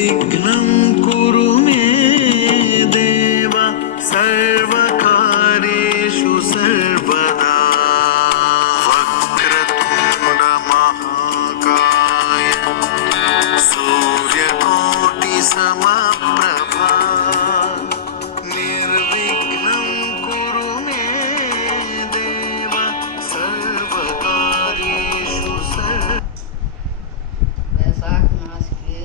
निर्विघ्नं कुरु मे देव सर्वकार्येषु सर्वदा। वक्रतुण्ड महाकाय सूर्यकोटि समप्रभा निर्विघ्नं कुरु मे देव सर्वकार्येषु वैशाख मास के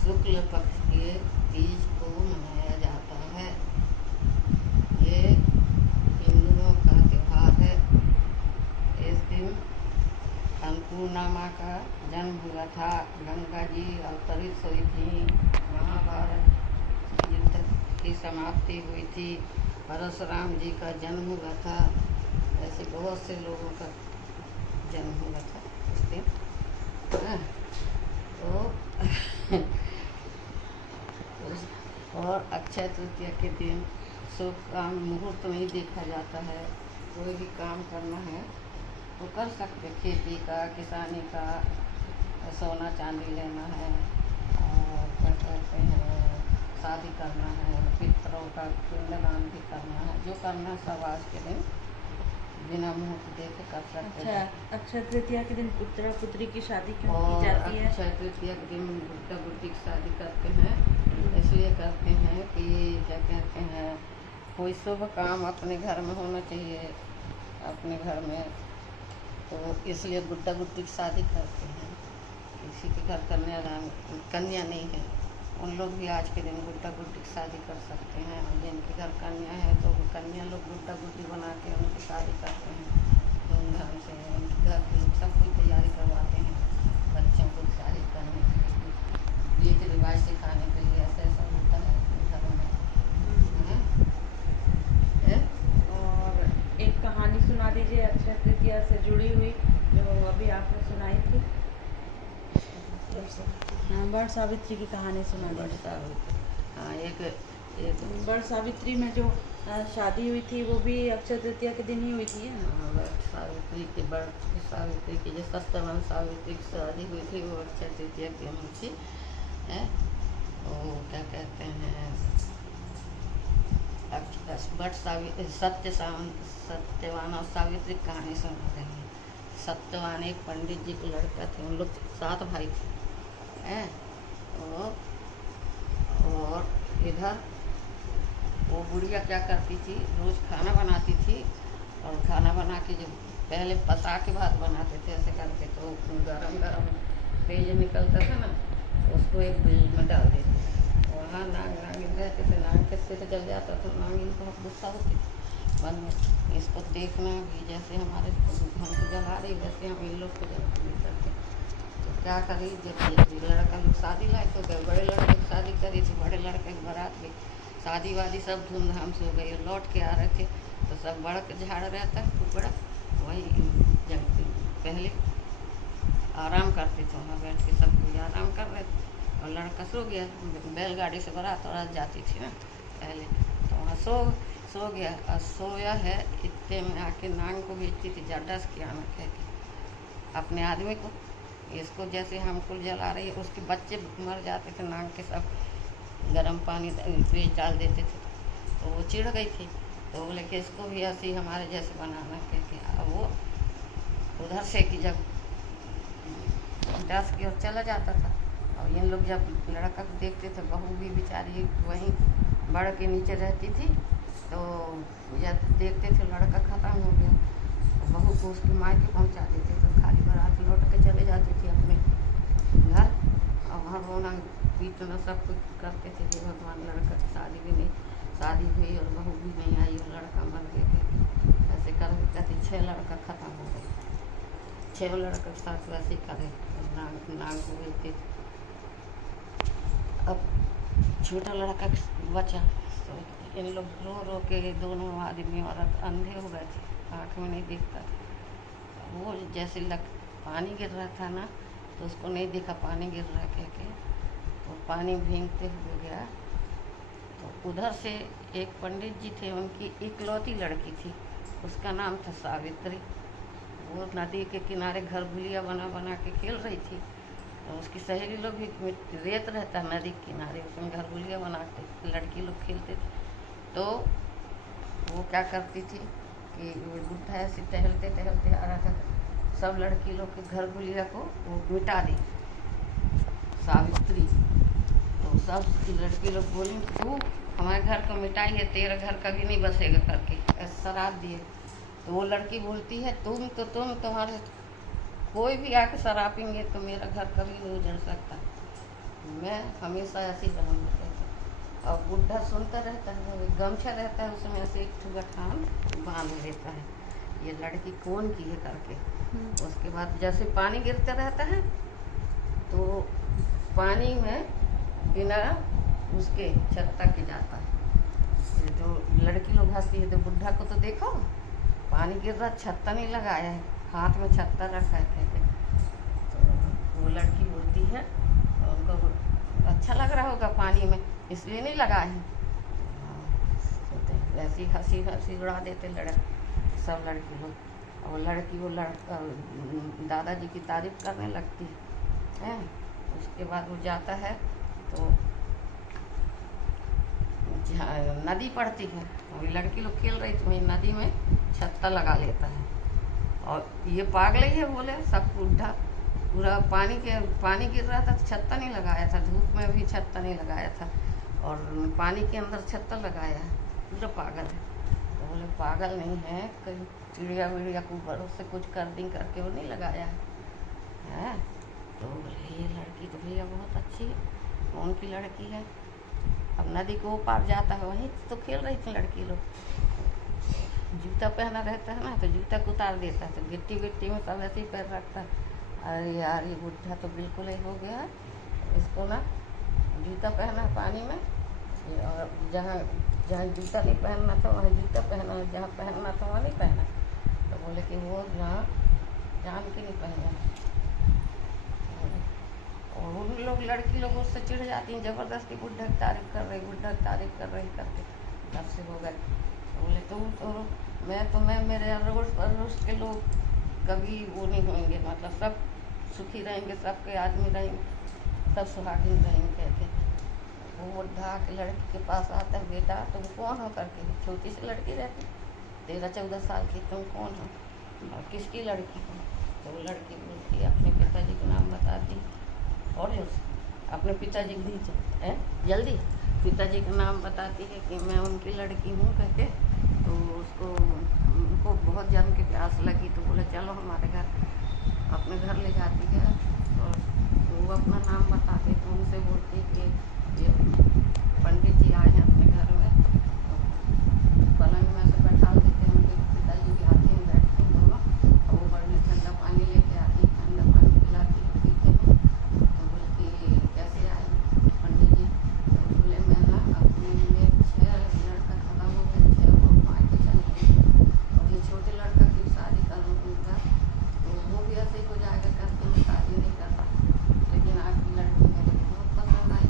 शुक्ल पक्ष के तीज को मनाया जाता है। ये हिंदुओं का त्योहार है। इस दिन अन्नपूर्णा माँ का जन्म हुआ था। गंगा जी अवतरित हुई थी। महाभारत युद्ध की समाप्ति हुई थी। परशुराम जी का जन्म हुआ था। ऐसे बहुत से लोगों का जन्म हुआ था इस दिन। तो और अक्षय तृतीया के दिन शुभ काम मुहूर्त में ही देखा जाता है। कोई भी काम करना है तो कर सकते। खेती का, किसानी का, सोना चांदी लेना है, और क्या कहते हैं, शादी करना है, पितरों का पिंडदान भी करना है। जो करना है सब आज के दिन बिना मुहूर्त देखे कर सकते हैं। अक्षय तृतीया के दिन पुत्र पुत्री की शादी क्यों की और जाती है? अक्षय तृतीया के दिन गुड्डा गुड्डी की शादी करते हैं। इसलिए करते हैं कि क्या कहते हैं, कोई शुभ काम अपने घर में होना चाहिए अपने घर में, तो इसलिए गुड्डा गुड्डी की शादी करते हैं। किसी के घर कन्या नहीं है, उन लोग भी आज के दिन गुड्डा गुड्डी की शादी कर सकते हैं। और जिनके घर कन्या है तो वो कन्या लोग गुड्डा गुड्डी बना के उनकी शादी करते हैं धूमधाम से। उनके घर की सब कुछ तैयारी करवाते हैं बच्चों को शादी करने के लिए, रीति रिवाज सिखाने के लिए। ऐसा ऐसा होता है अपने घरों में। और एक कहानी सुना दीजिए अक्षय तृतीया से जुड़ी हुई, जो अभी आपने सुनाई थी। बड़ सावित्री की कहानी सुना दीजिए। हाँ, एक बड़ सावित्री में जो शादी हुई थी वो भी अक्षय तृतीया के दिन ही हुई थी ना? बड़ सावित्री की जो सत्यवान सावित्री की शादी हुई थी वो अक्षय तृतीया की हुई थी। वो क्या कहते हैं, बट सत्यवान और सावित्री की कहानी सुना रही है। सत्यवान एक पंडित जी के लड़का थे। उन लोग 7 भाई थे। और इधर वो बुढ़िया क्या करती थी, रोज खाना बनाती थी। और खाना बना के जब पहले पसा के भात बनाते थे ऐसे करके, तो गरम गरम पेज निकलता था ना, उसको एक बिल में डाल देते। वहाँ नागिन रहते थे। नागिन किससे से जल जाता तो नागिन बहुत गुस्सा होती थी मन में, इसको देखना भी जैसे हमारे हमको जला रही वैसे हम इन लोग को जला करते। तो क्या करी, जब लड़का लोग शादी लायक हो गए, बड़े लड़के की शादी करी थी, बड़े लड़के की बारात गई, शादी वादी सब धूमधाम से हो गई। लौट के आ रहे थे तो सब बड़ा झाड़ रहता है खूब बड़ा, वही जब पहले आराम करते थे वहाँ बैठ के, सब कोई आराम कर रहे थे। और लड़का सो गया। बैलगाड़ी से बारात जाती थी ना पहले, तो वहाँ सो गया। और सोया है इतने में आके नाग को भेजती थी, जड्डस की आना कह के अपने आदमी को, इसको जैसे हमको जला रही है। उसके बच्चे मर जाते थे, नाग के सब गर्म पानी पेज डाल देते थे। तो वो चिढ़ गई थी, तो बोले कि इसको भी ऐसे हमारे जैसे बनाना कह के। अब वो उधर से कि जब डस की ओर चला जाता था, और इन लोग जब लड़का को देखते थे, बहू भी बेचारी वहीं बड़ के नीचे रहती थी, तो जब देखते थे लड़का ख़त्म हो गया तो बहू को उसकी माँ के पहुँचा देते। तो खाली बारात लौट के चले जाती थी अपने घर, और वहाँ रोना पीटना सब कुछ करते थे कि भगवान लड़का की शादी भी नहीं, शादी हुई और बहू भी नहीं आई और लड़का मर गया। ऐसे कर कहते 6 लड़का ख़त्म हो गए। 6 लड़का के साथ वैसे ही करे नाग को भेजते। अब छोटा लड़का बचा तो इन लोग रो रो के दोनों आदमी औरत अंधे हो गए थे, आँख में नहीं दिखता था। वो जैसे पानी गिर रहा था ना, तो उसको नहीं दिखा पानी गिर रहा कह के, तो पानी भीगते हुए गया। तो उधर से एक पंडित जी थे, उनकी इकलौती लड़की थी, उसका नाम था सावित्री। वो नदी के किनारे घर गुलिया बना बना के खेल रही थी। तो उसकी सहेली लोग भी रेत रहता है नदी के किनारे, उसमें घर गुलिया बना के लड़की लोग खेलते थे। तो वो क्या करती थी कि वो बुढ़ा ऐसे टहलते टहलते आ रहा था, सब लड़की लोग के घर गुलिया को वो मिटा दी सावित्री। तो सब की लड़की लोग बोली तू हमारे घर को मिटाई है, तेरा घर कभी नहीं बसेगा करके ऐसा शराब दिए। तो वो लड़की बोलती है तुम तुम्हारे कोई भी आके शराबेंगे तो मेरा घर कभी नहीं उजड़ सकता, मैं हमेशा ऐसे ही रहूँगी कहते। और बुढ़ा सुनता रहता है, वो गमछा रहता है उसमें ऐसे एक ठो गठान बांध लेता है, ये लड़की कौन की है करके। उसके बाद जैसे पानी गिरता रहता है तो पानी में बिना उसके छत्ता के जाता है। ये जो लड़की लोग हंसती है तो बुढ़ा को तो देखो पानी गिर रहा, छत्ता नहीं लगाया है, हाथ में छत्ता रखा है कहते। तो वो लड़की बोलती है उनको अच्छा लग रहा होगा पानी में इसलिए नहीं लगाए हैं। तो ऐसी हंसी हंसी उड़ा देते सब लड़की लोग। और लड़की वो लड़का दादाजी की तारीफ करने लगती है। उसके बाद वो जाता है तो नदी पड़ती है, और लड़की लोग खेल रही थी वही नदी में छत्ता लगा लेता है। और ये पागल ही है बोले सब बुढ़ा, पूरा पानी गिर रहा था तो छत्ता नहीं लगाया था, धूप में भी छत्ता नहीं लगाया था, और पानी के अंदर छत्ता लगाया है, पूरा पागल है। तो बोले पागल नहीं है, कहीं चिड़िया विड़िया को ऊपर से कुछ कर दी करके वो नहीं लगाया है। तो बोले ये लड़की तो भैया बहुत अच्छी है, कौन की लड़की है। अब नदी को पार जाता है वहीं तो खेल रही थी लड़की लोग, जूता पहना रहता है ना तो जूता को उतार देता है, तो गिट्टी विट्टी में सब ऐसे ही पैर रखता है। अरे यार ये बुढ़ा तो बिल्कुल ही हो गया, इसको ना जूता पहना पानी में, और जहाँ जूता नहीं पहनना था वहाँ जूता पहना, जहाँ पहनना था वहाँ नहीं पहना। तो बोले कि वो जहाँ जान के नहीं पहना। और उन लोग लड़की लोग उससे चिढ़ जाती हैं, ज़बरदस्ती बुढ़ा की तारीफ कर रही करके तब से हो गए। बोले तुम तो मैं मेरे अड़ोस पड़ोस के लोग कभी वो नहीं होंगे, मतलब सब सुखी रहेंगे, सबके आदमी रहेंगे, सब सुहागिन रहेंगे कहते। वो बुढ़ा के लड़की के पास आता है, बेटा तुम कौन हो करके, छोटी सी लड़की रहती 13-14 साल की, तुम कौन हो और किसकी लड़की हो। तो वो लड़की बोलती है अपने पिताजी का नाम बताती, और अपने पिताजी की जल्दी पिताजी का नाम बताती है कि मैं उनकी लड़की हूँ कहके। तो उनको बहुत जम के प्यास लगी, तो बोले चलो हमारे घर, अपने घर ले जाती है। और वो अपना नाम बताते, तो उनसे बोलती कि ये पंडित जी आए हैं अपने घर में, तो पलंग में से बैठा देते हैं, उनके पिताजी भी आते हैं, बैठते हैं दोनों, और वो बड़े में ठंडा पानी लेके आती है, ठंडा पानी पिलाती है, पीते हैं। तो बोलती कैसे आए पंडित जी, तो बोले मैं ना अपने में 6 लड़का खत्म हो गए, 6 को मायके चले गए, और ये छोटे लड़का की शादी करूँ उनका, तो वो भी ऐसे ही हो जाएगा करके मैं शादी नहीं करता। लेकिन आपकी लड़की मेरे को बहुत पसंद आई,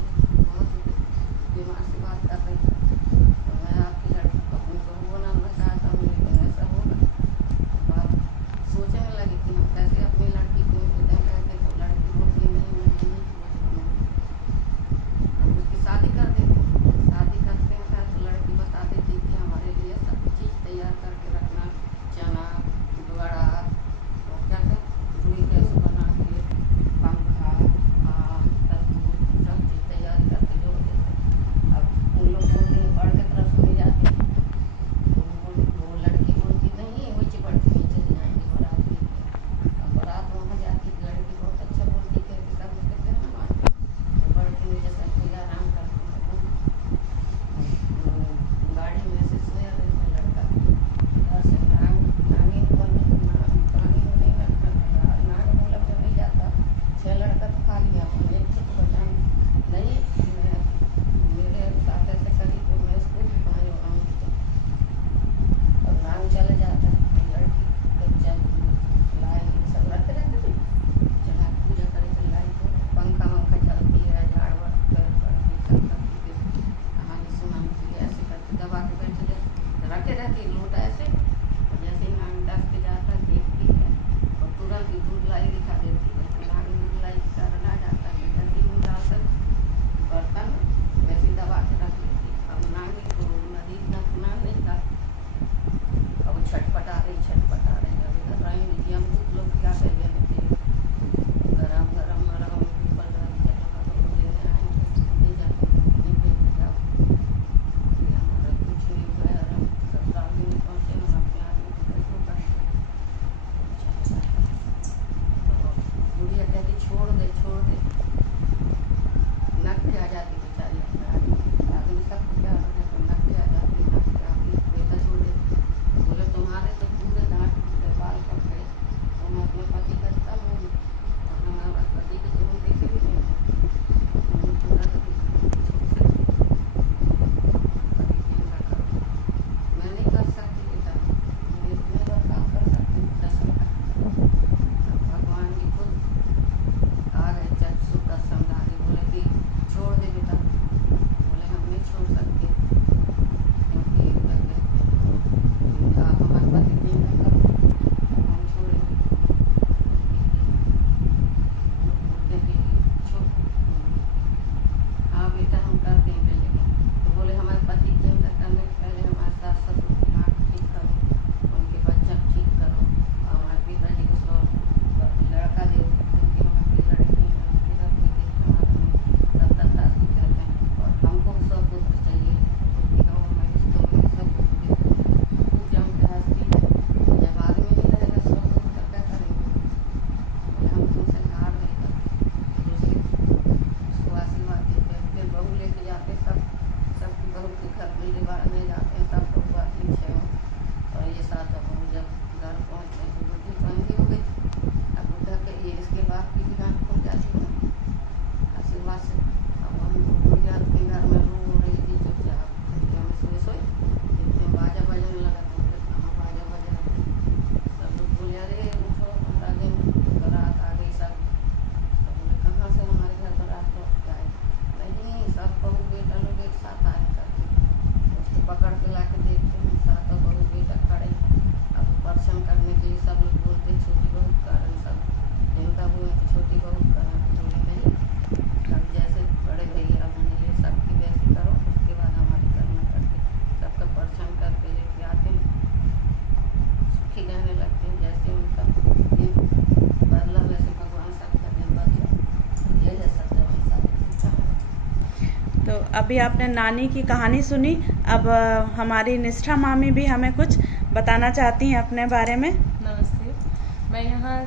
तो अभी आपने नानी की कहानी सुनी। अब हमारी निष्ठा मामी भी हमें कुछ बताना चाहती हैं अपने बारे में। नमस्ते। मैं यहाँ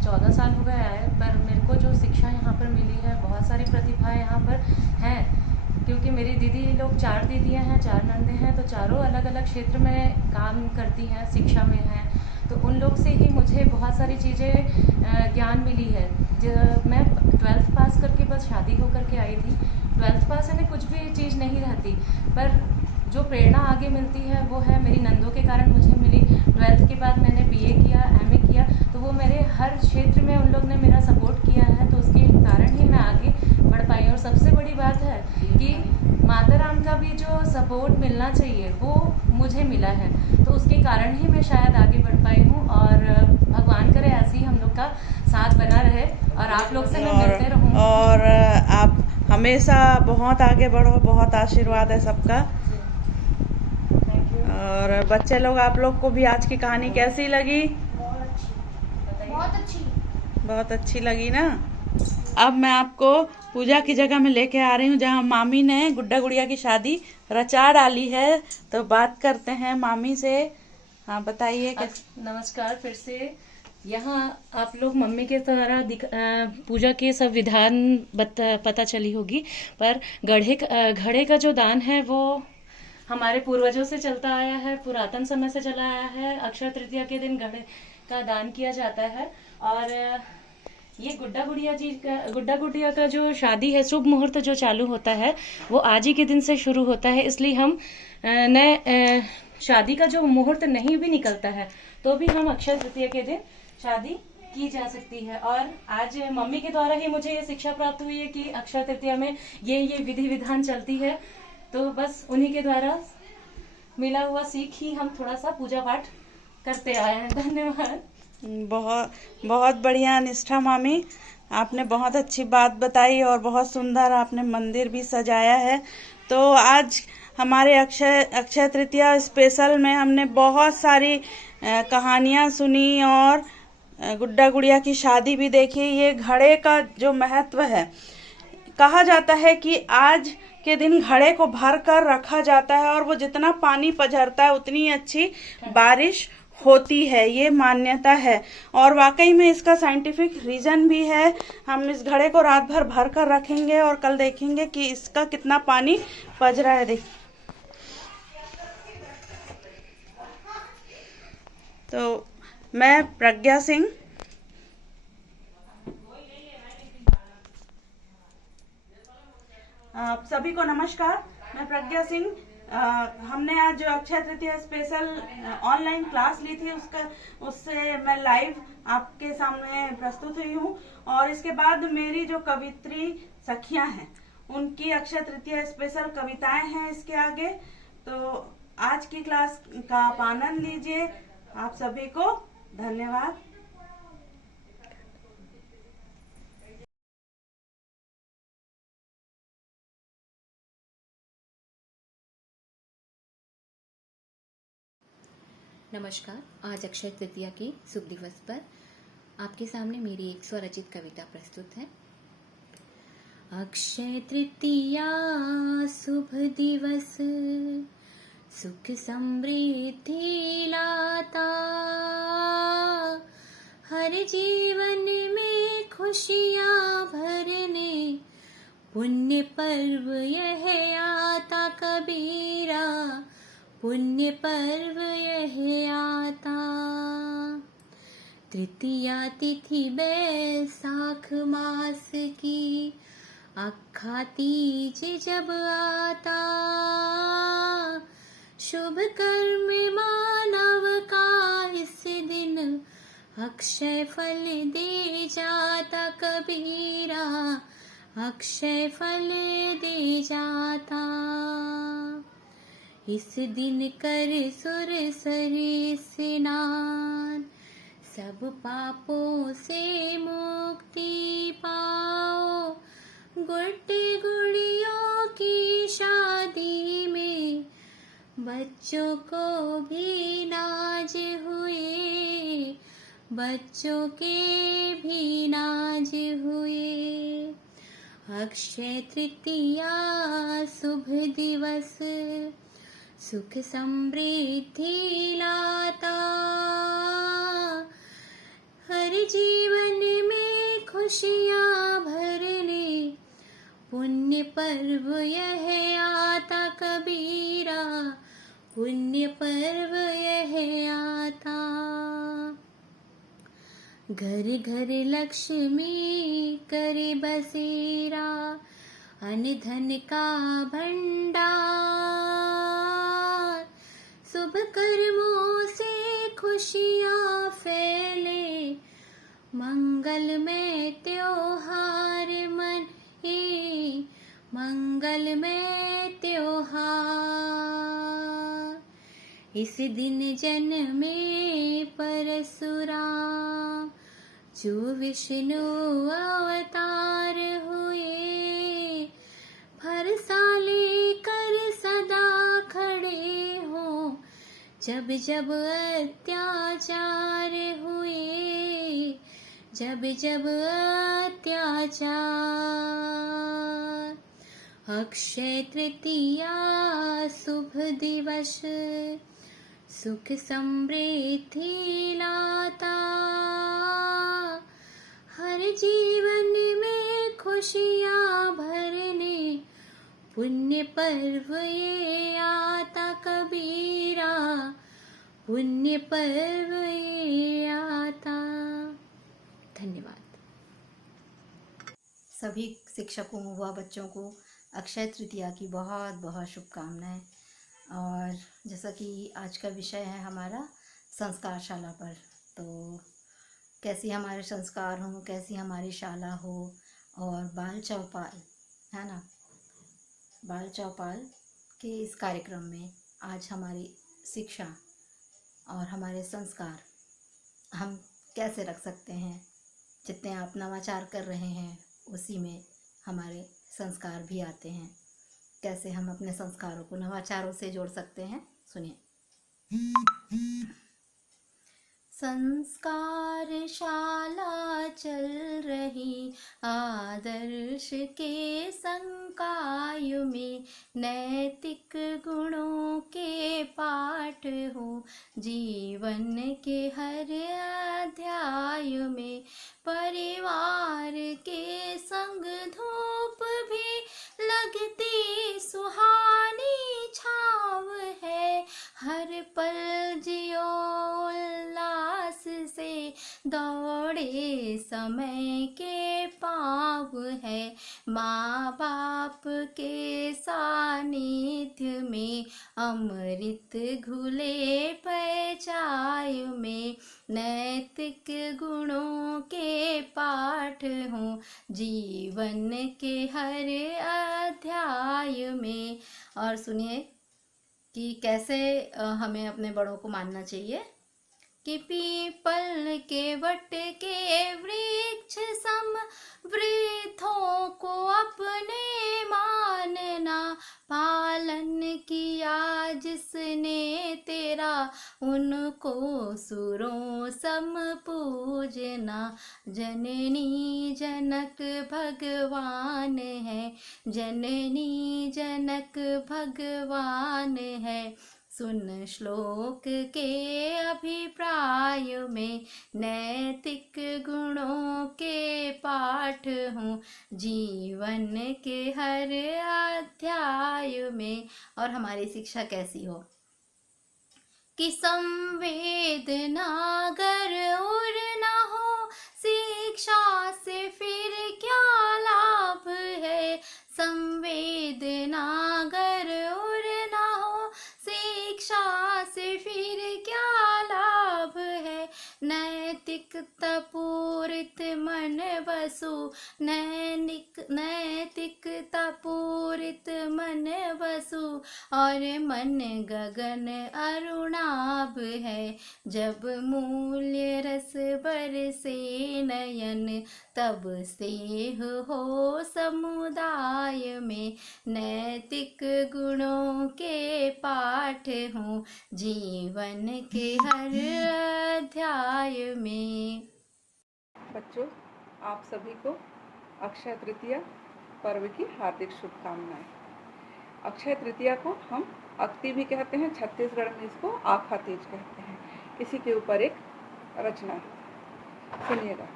14 साल हो गया है, पर मेरे को जो शिक्षा यहाँ पर मिली है, बहुत सारी प्रतिभाएं यहाँ पर हैं, क्योंकि मेरी दीदी लोग 4 दीदियाँ हैं, 4 नंदे हैं, तो चारों अलग अलग क्षेत्र में काम करती हैं, शिक्षा में हैं। तो उन लोग से ही मुझे बहुत सारी चीज़ें ज्ञान मिली है। मैं 12th पास करके बस शादी होकर के आई थी। 12th पास यानी कुछ भी चीज़ नहीं रहती, पर जो प्रेरणा आगे मिलती है वो है मेरी नंदों के कारण मुझे मिली। 12th के बाद मैंने BA किया, MA किया, तो वो मेरे हर क्षेत्र में उन लोग ने मेरा सपोर्ट किया है, तो उसके कारण ही मैं आगे बढ़ पाई। और सबसे बड़ी बात है कि माता राम का भी जो सपोर्ट मिलना चाहिए वो मुझे मिला है, तो उसके कारण ही मैं शायद आगे बढ़ पाई हूँ। और भगवान करे ऐसे ही हम लोग का साथ बना रहे और आप लोग से मैं मिलते रहूँ। और आप हमेशा बहुत आगे बढ़ो, बहुत आशीर्वाद है सबका। Thank you. और बच्चे लोग, आप लोग को भी आज की कहानी कैसी लगी? बहुत अच्छी लगी ना। अब मैं आपको पूजा की जगह में लेके आ रही हूँ जहाँ मामी ने गुड्डा गुड़िया की शादी रचा डाली है। तो बात करते हैं मामी से। हाँ बताइए कैसे। नमस्कार फिर से। यहाँ आप लोग मम्मी के द्वारा पूजा के सब विधान पता चली होगी, पर घड़े का जो दान है वो हमारे पूर्वजों से चलता आया है, पुरातन समय से चला आया है। अक्षय तृतीया के दिन घड़े का दान किया जाता है। और ये गुड्डा गुड़िया का जो शादी है, शुभ मुहूर्त जो चालू होता है वो आज ही के दिन से शुरू होता है। इसलिए हम नए शादी का जो मुहूर्त नहीं भी निकलता है तो भी हम अक्षय तृतीया के दिन शादी की जा सकती है। और आज मम्मी के द्वारा ही मुझे ये शिक्षा प्राप्त हुई है कि अक्षय तृतीया में ये विधि विधान चलती है, तो बस उन्हीं के द्वारा मिला हुआ सीख ही हम थोड़ा सा पूजा पाठ करते आए हैं। धन्यवाद। बहुत बहुत बढ़िया निष्ठा मामी, आपने बहुत अच्छी बात बताई और बहुत सुंदर आपने मंदिर भी सजाया है। तो आज हमारे अक्षय तृतीया स्पेशल में हमने बहुत सारी कहानियाँ सुनी और गुड्डा गुड़िया की शादी भी देखी। ये घड़े का जो महत्व है, कहा जाता है कि आज के दिन घड़े को भर कर रखा जाता है और वो जितना पानी पझरता है उतनी अच्छी बारिश होती है, ये मान्यता है। और वाकई में इसका साइंटिफिक रीजन भी है। हम इस घड़े को रात भर भर कर रखेंगे और कल देखेंगे कि इसका कितना पानी पज रहा है। देखिए, तो मैं प्रज्ञा सिंह, आप सभी को नमस्कार। मैं प्रज्ञा सिंह। हमने आज Akshaya Tritiya special online class ली थी, उससे मैं लाइव आपके सामने प्रस्तुत हुई हूँ। और इसके बाद मेरी जो कवित्री सखियां हैं उनकी अक्षय तृतीया स्पेशल कविताएं हैं इसके आगे। तो आज की क्लास का आप आनंद लीजिए। आप सभी को धन्यवाद। नमस्कार। आज अक्षय तृतीया के शुभ दिवस पर आपके सामने मेरी एक स्वरचित कविता प्रस्तुत है। अक्षय तृतीया शुभ दिवस, सुख समृद्धि लाता, हर जीवन में खुशियाँ भरने पुण्य पर्व यह आता कबीरा, पुण्य पर्व यह आता। तृतीया तिथि बैसाख मास की, अक्खा तीज जब आता, शुभ कर्म मानव का इस दिन, अक्षय फल दे जाता कबीरा, अक्षय फल दे जाता। इस दिन कर सुर सरे स्नान, सब पापों से मुक्ति पाओ, गुड्डे गुड़ियों की शादी में बच्चों को भी नाज हुए, बच्चों के भी नाज हुए। अक्षय तृतीया शुभ दिवस, सुख समृद्धि लाता, हर जीवन में खुशियाँ भरने पुण्य पर्व यह आता कबीरा, पुण्य पर्व यह आता। घर घर लक्ष्मी करे बसेरा, अन्न धन का भंडार, शुभ कर्मों से खुशियाँ फैले, मंगलमय त्योहार मने, मंगलमय त्योहार। इस दिन जन्मे परशुराम, जो विष्णु अवतार हुए, भरसा लेकर सदा खड़े हो, जब जब अत्याचार हुए, जब जब अत्याचार। अक्षय तृतीया शुभ दिवस, सुख समृद्धि लाता, हर जीवन में खुशियाँ भरने पुण्य पर्व ये आता कबीरा, पुण्य पर्व ये आता। धन्यवाद। सभी शिक्षकों व बच्चों को अक्षय तृतीया की बहुत बहुत शुभकामनाएं। और जैसा कि आज का विषय है हमारा संस्कारशाला पर, तो कैसी हमारे संस्कार हों, कैसी हमारी शाला हो, और बाल चौपाल है ना, बाल चौपाल के इस कार्यक्रम में आज हमारी शिक्षा और हमारे संस्कार हम कैसे रख सकते हैं। जितने आप नवाचार कर रहे हैं उसी में हमारे संस्कार भी आते हैं। कैसे हम अपने संस्कारों को नवाचारों से जोड़ सकते हैं, सुनिए। संस्कारशाला चल रही आदर्श के संकाय में, नैतिक गुणों के पाठ हो जीवन के हर अध्याय में। परिवार के संग धूप भी लगती सुहानी छाव है, हर पल जियो उल्लास से, दौड़े समय के पाँव है। माँ बाप के सानिध्य में अमृत घुले पैचाय में, नैतिक गुणों के पाठ हों जीवन के हर अध्याय में। और सुनिए कि कैसे हमें अपने बड़ों को मानना चाहिए। कि पीपल के वट के वृक्ष सम वृद्धों को अपने मानना, पालन किया जिसने तेरा उनको सुरों सम पूजना। जननी जनक भगवान है, जननी जनक भगवान है। सुन श्लोक के अभिप्राय में, नैतिक गुणों के पाठ हों जीवन के हर अध्याय में। और हमारी शिक्षा कैसी हो कि संवेदना अगर और ना हो, शिक्षा से फिर क्या लाभ है। संवेदना अगर और ना हो, शिक्षा से फिर क्या लाभ है। नैतिकता पूरित मन बसु, नैतिकता पूरित मन बसु, और मन गगन अरुणाभ है। जब मूल्य रस बरसे नयन, तब स्नेह हो समुदाय में। नैतिक गुणों के पाठ हों जीवन के हर अध्याय में। बच्चों, आप सभी को अक्षय तृतीया पर्व की हार्दिक शुभकामनाएं। अक्षय तृतीया को हम अक्ति भी कहते हैं, छत्तीसगढ़ में इसको आखा तीज कहते हैं। इसी के ऊपर एक रचना है, सुनिएगा।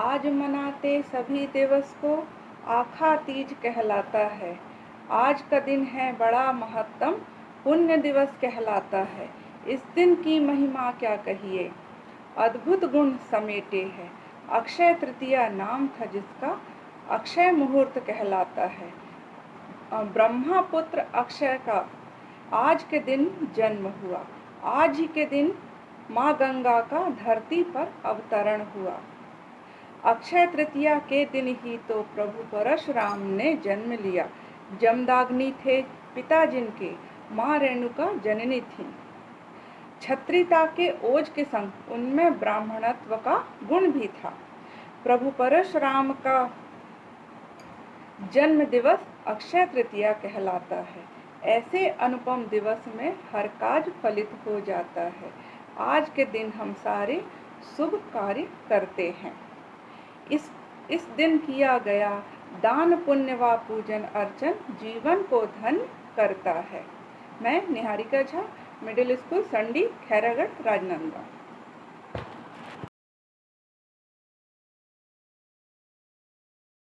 आज मनाते सभी दिवस को आखा तीज कहलाता है। आज का दिन है बड़ा महत्तम, पुण्य दिवस कहलाता है। इस दिन की महिमा क्या कहिए, अद्भुत गुण समेटे है। अक्षय तृतीया नाम था जिसका, अक्षय मुहूर्त कहलाता है। ब्रह्मा पुत्र अक्षय का आज के दिन जन्म हुआ। आज ही के दिन माँ गंगा का धरती पर अवतरण हुआ। अक्षय तृतीया के दिन ही तो प्रभु परशुराम ने जन्म लिया। जमदाग्नि थे पिता जिनके, माँ रेणुका जननी थी। क्षत्रियता के ओज के संग उनमें ब्राह्मणत्व का गुण भी था। प्रभु परशुराम का जन्म दिवस अक्षय तृतीया कहलाता है। ऐसे अनुपम दिवस में हर काज फलित हो जाता है। आज के दिन हम सारे शुभ कार्य करते हैं। इस दिन किया गया दान पुण्य व पूजन अर्चन जीवन को धन्य करता है। मैं निहारिका झा, मिडिल स्कूल संडी, खैरागढ़, राजनांदगांव।